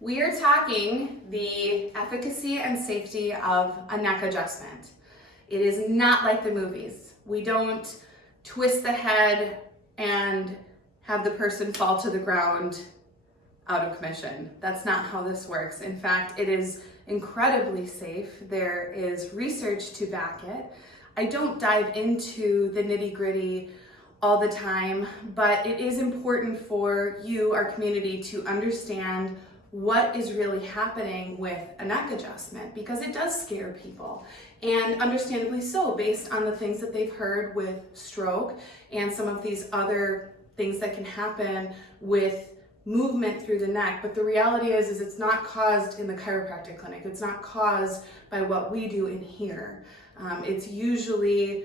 We are talking the efficacy and safety of a neck adjustment. It is not like the movies. We don't twist the head and have the person fall to the ground out of commission. That's not how this works. In fact, it is incredibly safe. There is research to back it. I don't dive into the nitty-gritty all the time, but it is important for you, our community, to understand what is really happening with a neck adjustment, because it does scare people, and understandably so, based on the things that they've heard with stroke and some of these other things that can happen with movement through the neck. But the reality is it's not caused in the chiropractic clinic. It's not caused by what we do in here. It's usually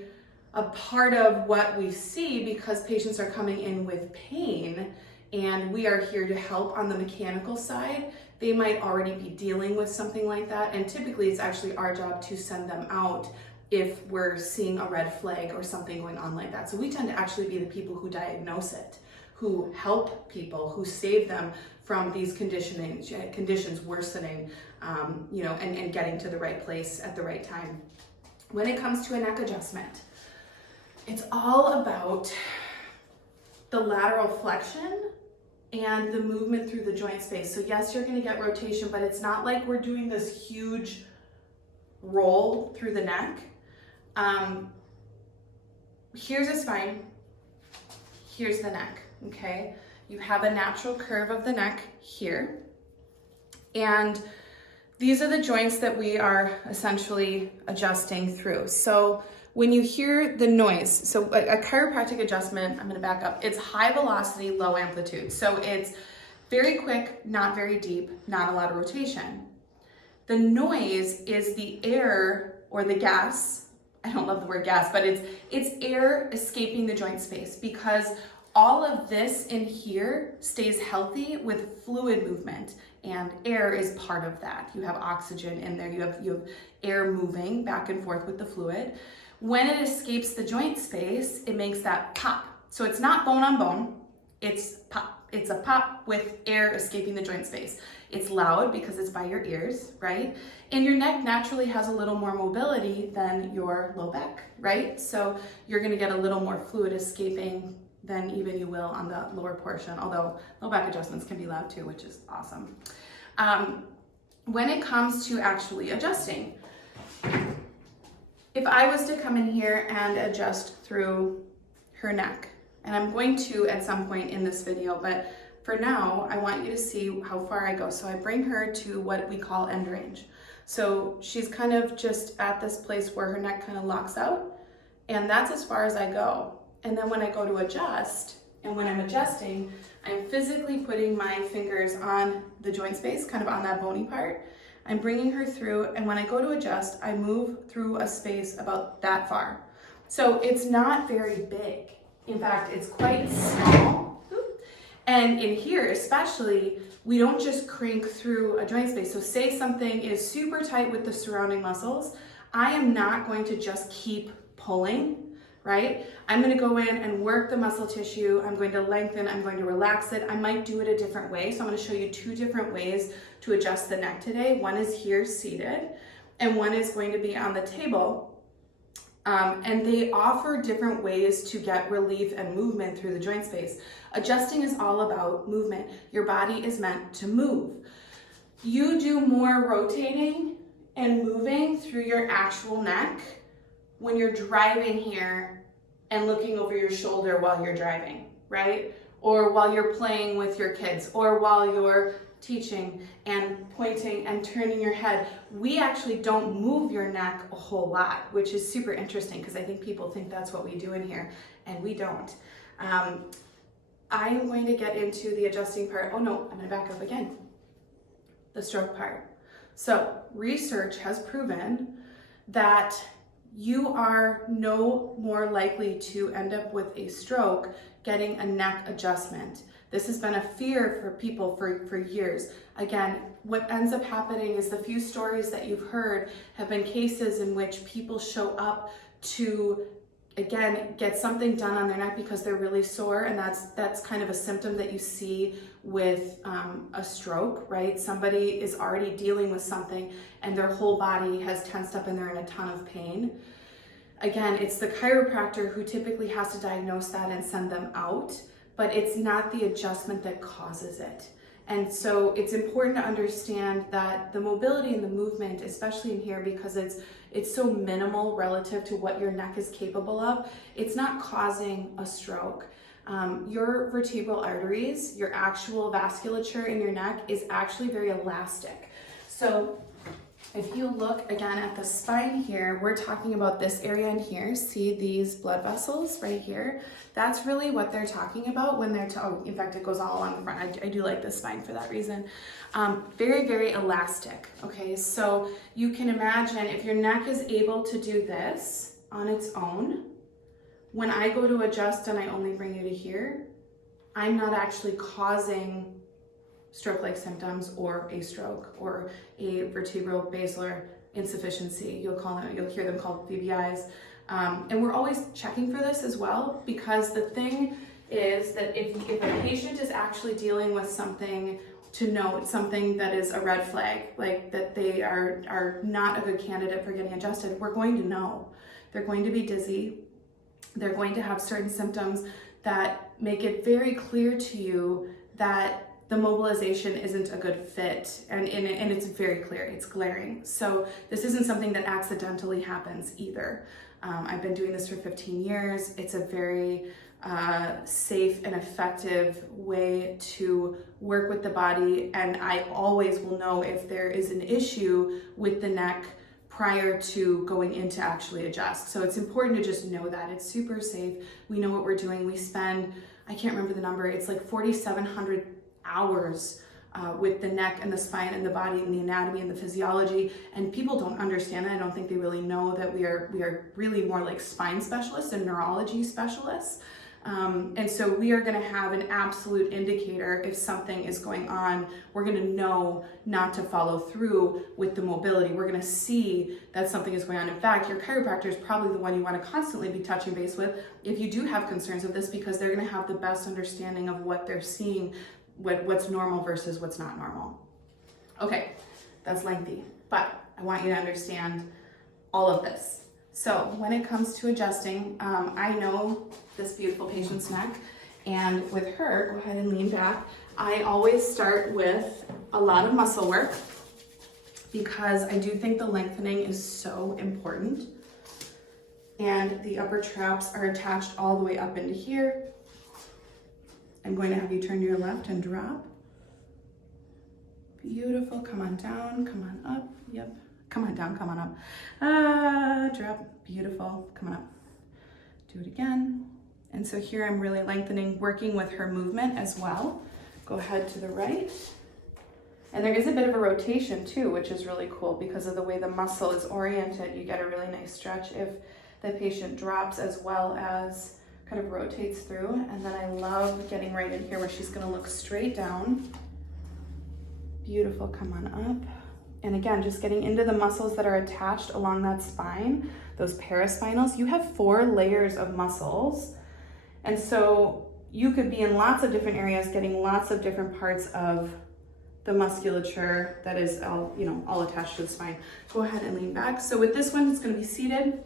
a part of what we see because patients are coming in with pain, and we are here to help on the mechanical side. They might already be dealing with something like that, and typically it's actually our job to send them out if we're seeing a red flag or something going on like that. So we tend to actually be the people who diagnose it, who help people, who save them from these conditions worsening, and getting to the right place at the right time. When it comes to a neck adjustment, it's all about the lateral flexion and the movement through the joint space. So yes, you're gonna get rotation, but it's not like we're doing this huge roll through the neck. Here's the spine, here's the neck, okay? You have a natural curve of the neck here, and these are the joints that we are essentially adjusting through. So when you hear the noise, so a chiropractic adjustment, I'm gonna back up, it's high velocity, low amplitude. So it's very quick, not very deep, not a lot of rotation. The noise is the air or the gas, I don't love the word gas, but it's air escaping the joint space, because all of this in here stays healthy with fluid movement, and air is part of that. You have oxygen in there, you have air moving back and forth with the fluid. When it escapes the joint space, it makes that pop. So it's not bone on bone, it's pop. It's a pop with air escaping the joint space. It's loud because it's by your ears, right? And your neck naturally has a little more mobility than your low back, right? So you're gonna get a little more fluid escaping than even you will on the lower portion, although low back adjustments can be loud too, which is awesome. When it comes to actually adjusting, if I was to come in here and adjust through her neck, and I'm going to at some point in this video, but for now, I want you to see how far I go. So I bring her to what we call end range. So she's kind of just at this place where her neck kind of locks out, and that's as far as I go. And then when I go to adjust, and when I'm adjusting, I'm physically putting my fingers on the joint space, kind of on that bony part. I'm bringing her through, and when I go to adjust, I move through a space about that far. So it's not very big. In fact, it's quite small. And in here especially, we don't just crank through a joint space. So say something is super tight with the surrounding muscles, I am not going to just keep pulling, right? I'm gonna go in and work the muscle tissue. I'm going to lengthen, I'm going to relax it. I might do it a different way. So I'm gonna show you two different ways to adjust the neck today. One is here seated, and one is going to be on the table. And they offer different ways to get relief and movement through the joint space. Adjusting is all about movement. Your body is meant to move. You do more rotating and moving through your actual neck when you're driving here and looking over your shoulder while you're driving, right? Or while you're playing with your kids, or while you're teaching and pointing and turning your head. We actually don't move your neck a whole lot, which is super interesting because I think people think that's what we do in here, and we don't. I am going to get into the adjusting part. Oh no, I'm gonna back up again. The stroke part. So research has proven that you are no more likely to end up with a stroke getting a neck adjustment. This has been a fear for people for years. Again, what ends up happening is the few stories that you've heard have been cases in which people show up to again, get something done on their neck because they're really sore, and that's kind of a symptom that you see with a stroke, right? Somebody is already dealing with something and their whole body has tensed up and they're in a ton of pain. Again, it's the chiropractor who typically has to diagnose that and send them out, but it's not the adjustment that causes it. And so it's important to understand that the mobility and the movement, especially in here, because it's so minimal relative to what your neck is capable of, it's not causing a stroke. Your vertebral arteries, your actual vasculature in your neck is actually very elastic. So if you look again at the spine here, we're talking about this area in here. See these blood vessels right here? That's really what they're talking about when they're, in fact, it goes all along the front. I do like this spine for that reason. Very, very elastic, okay? So you can imagine if your neck is able to do this on its own, when I go to adjust and I only bring you to here, I'm not actually causing stroke-like symptoms or a stroke or a vertebral basilar insufficiency. You'll hear them called VBIs. And we're always checking for this as well, because the thing is that if a patient is actually dealing with something to note, something that is a red flag, like that they are not a good candidate for getting adjusted, we're going to know. They're going to be dizzy. They're going to have certain symptoms that make it very clear to you that the mobilization isn't a good fit, and it's very clear, it's glaring. So this isn't something that accidentally happens either. I've been doing this for 15 years. It's a very safe and effective way to work with the body, and I always will know if there is an issue with the neck prior to going in to actually adjust. So it's important to just know that. It's super safe. We know what we're doing. We spend, I can't remember the number, it's like 4,700 hours with the neck and the spine and the body and the anatomy and the physiology, and people don't understand it. I don't think they really know that we are really more like spine specialists and neurology specialists. And so we are going to have an absolute indicator if something is going on. We're going to know not to follow through with the mobility. We're going to see that something is going on. In fact, your chiropractor is probably the one you want to constantly be touching base with if you do have concerns of this, because they're going to have the best understanding of what they're seeing, what's normal versus what's not normal. Okay, that's lengthy, but I want you to understand all of this. So when it comes to adjusting, I know this beautiful patient's neck, and with her, go ahead and lean back. I always start with a lot of muscle work because I do think the lengthening is so important. And the upper traps are attached all the way up into here. I'm going to have you turn to your left and drop. Beautiful, come on down, come on up, yep. Come on down, come on up. Drop, beautiful, come on up. Do it again. And so here I'm really lengthening, working with her movement as well. Go ahead to the right. And there is a bit of a rotation too, which is really cool because of the way the muscle is oriented. You get a really nice stretch if the patient drops as well as kind of rotates through. And then I love getting right in here where she's gonna look straight down. Beautiful, come on up. And again, just getting into the muscles that are attached along that spine, those paraspinals. You have 4 layers of muscles. And so you could be in lots of different areas, getting lots of different parts of the musculature that is all attached to the spine. Go ahead and lean back. So with this one, it's gonna be seated.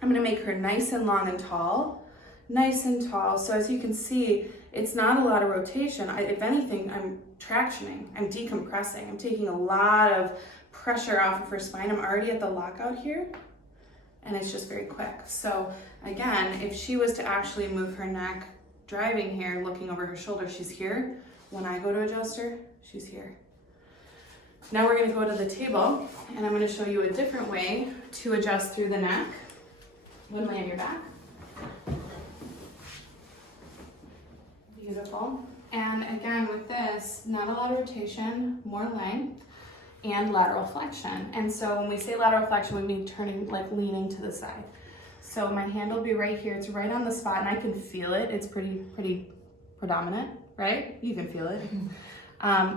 I'm gonna make her nice and long and tall. Nice and tall. So as you can see, it's not a lot of rotation. If anything, I'm tractioning, I'm decompressing. I'm taking a lot of pressure off of her spine. I'm already at the lockout here, and it's just very quick. So again, if she was to actually move her neck, driving here, looking over her shoulder, she's here. When I go to adjust her, she's here. Now we're gonna go to the table, and I'm gonna show you a different way to adjust through the neck. One lay on your back. Beautiful. And again, with this, not a lot of rotation, more length, and lateral flexion. And so when we say lateral flexion, we mean turning, like leaning to the side. So my hand will be right here. It's right on the spot, and I can feel it. It's pretty predominant, right? You can feel it.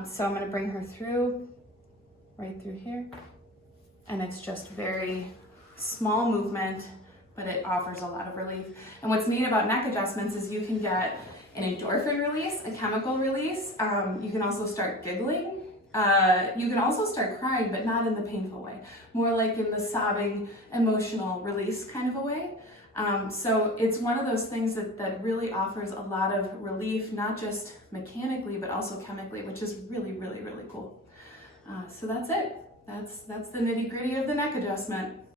So I'm gonna bring her through, right through here. And it's just very small movement, but it offers a lot of relief. And what's neat about neck adjustments is you can get an endorphin release, a chemical release. You can also start giggling. You can also start crying, but not in the painful way, more like in the sobbing, emotional release kind of a way. So it's one of those things that really offers a lot of relief, not just mechanically, but also chemically, which is really, really, really cool. So that's it. That's the nitty-gritty of the neck adjustment.